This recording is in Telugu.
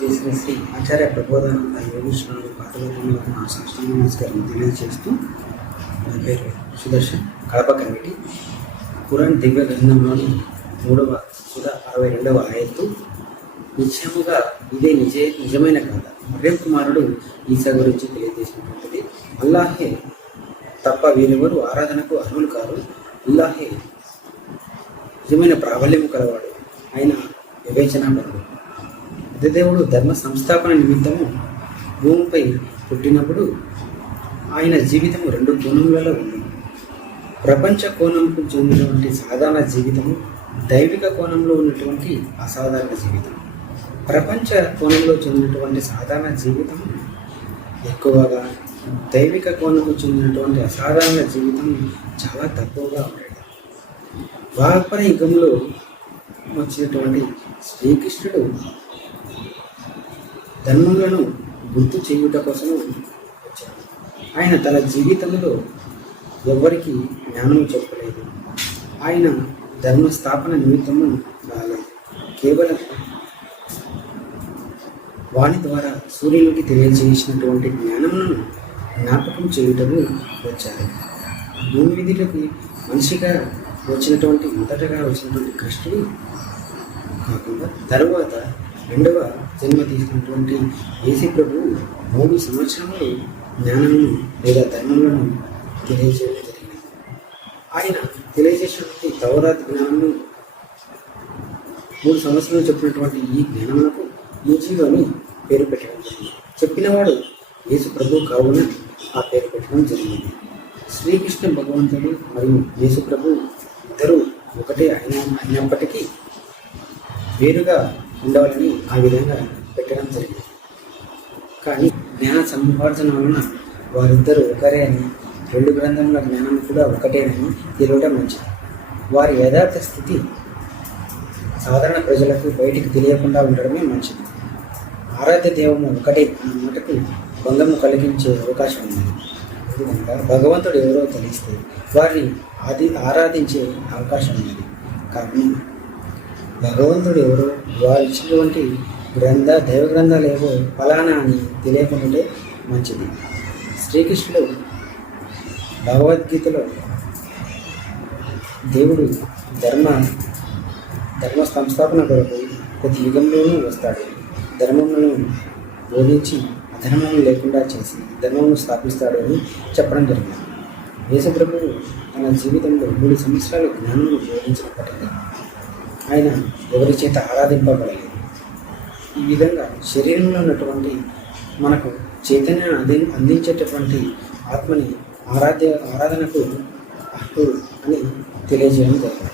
శ్రీ శ్రీ శ్రీ ఆచార్య ప్రబోధానంద యోగేశ్వరుడు పాఠశాలకు నా సాష్టాంగ నమస్కారం తెలియజేస్తూ నా పేరు సుదర్శన్ కడప కమిటీ ఖురాన్ దివ్య గ్రంథంలోని 3వ సుధా 62వ ఆయత్తు నిశ్చయముగా ఇదే నిజమైన కథ. మర్యం కుమారుడు ఈసా గురించి తెలియజేసినటువంటిది. అల్లాహే తప్ప వేరెవరు ఆరాధనకు అర్హులు కారు. అల్లాహే నిజమైన ప్రాబల్యము కలవాడు, ఆయన వివేచనాపరుడు. దేవుడు ధర్మ సంస్థాపన నిమిత్తము భూమిపై పుట్టినప్పుడు ఆయన జీవితము 2 కోణములలో ఉంది. ప్రపంచ కోణంకు చెందినటువంటి సాధారణ జీవితము, దైవిక కోణంలో ఉన్నటువంటి అసాధారణ జీవితం. ప్రపంచ కోణంలో చెందినటువంటి సాధారణ జీవితం ఎక్కువగా, దైవిక కోణంకు చెందినటువంటి అసాధారణ జీవితం చాలా తక్కువగా ఉండేది. ద్వాపర యుగంలో వచ్చినటువంటి శ్రీకృష్ణుడు ధర్మములను గుర్తు చేయుట కోసం వచ్చాడు. ఆయన తన జీవితంలో ఎవరికి జ్ఞానం చెప్పలేదు. ఆయన ధర్మ స్థాపన నిమిత్తము రాలేదు. కేవలం వాణి ద్వారా సూర్యునికి తెలియజేసినటువంటి జ్ఞానమును జ్ఞాపకం చేయుటకు వచ్చారు. భూమి విధులకి మనిషిగా వచ్చినటువంటి మొదటగా వచ్చినటువంటి కృష్ణుడు కాకుండా తరువాత 2వ జన్మ తీసుకున్నటువంటి యేసు ప్రభువు 3 సంవత్సరములు జ్ఞానమును లేదా ధర్మములను తెలియజేయడం జరిగింది. ఆయన తెలియజేసినటువంటి తౌరాత్ జ్ఞానమును 3 సంవత్సరాలు చెప్పినటువంటి ఈ జ్ఞానములకు ఇంజీలు అని పేరు పెట్టడం జరిగింది. చెప్పినవాడు యేసు ప్రభు కావున ఆ పేరు పెట్టడం జరిగింది. శ్రీకృష్ణ భగవంతుడు మరియు యేసు ప్రభు ఇద్దరు ఒకటే అయినప్పటికీ వేరుగా ఉండవాలని ఆ విధంగా పెట్టడం జరిగింది. కానీ జ్ఞాన సముపార్జన వలన వారిద్దరూ ఒకరే అని, 2 గ్రంథముల జ్ఞానం కూడా ఒకటేనని తెలియడం మంచిది. వారి యథార్థ స్థితి సాధారణ ప్రజలకు బయటికి తెలియకుండా ఉండడమే మంచిది. ఆరాధ్య దైవము ఒకటే అన్న మాటకు భంగము కలిగించే అవకాశం ఉంది. ఎందుకంటే భగవంతుడు ఎవరో తెలిస్తే వారిని ఆరాధించే అవకాశం ఉంది. కానీ భగవంతుడు ఎవరో, వారు ఇచ్చినటువంటి దైవ గ్రంథాలు ఏవో ఫలానా అని తెలియకుండానే మంచిది. శ్రీకృష్ణుడు భగవద్గీతలో దేవుడు ధర్మ సంస్థాపన కొరకు ప్రతి యుగంలోనూ వస్తాడు. ధర్మములను బోధించి అధర్మము లేకుండా చేసి ధర్మమును స్థాపిస్తాడు అని చెప్పడం జరిగింది. యేసు ప్రభువు తన జీవితంలో 3 సంవత్సరాలు జ్ఞానమును బోధించినప్పటికీ ఆయన ఎవరి చేత ఆరాధింపబడలేదు. ఈ విధంగా శరీరంలో ఉన్నటువంటి మనకు చైతన్యాన్ని అందించేటటువంటి ఆత్మని ఆరాధనకు అర్హుడు అని తెలియజేయడం జరిగింది.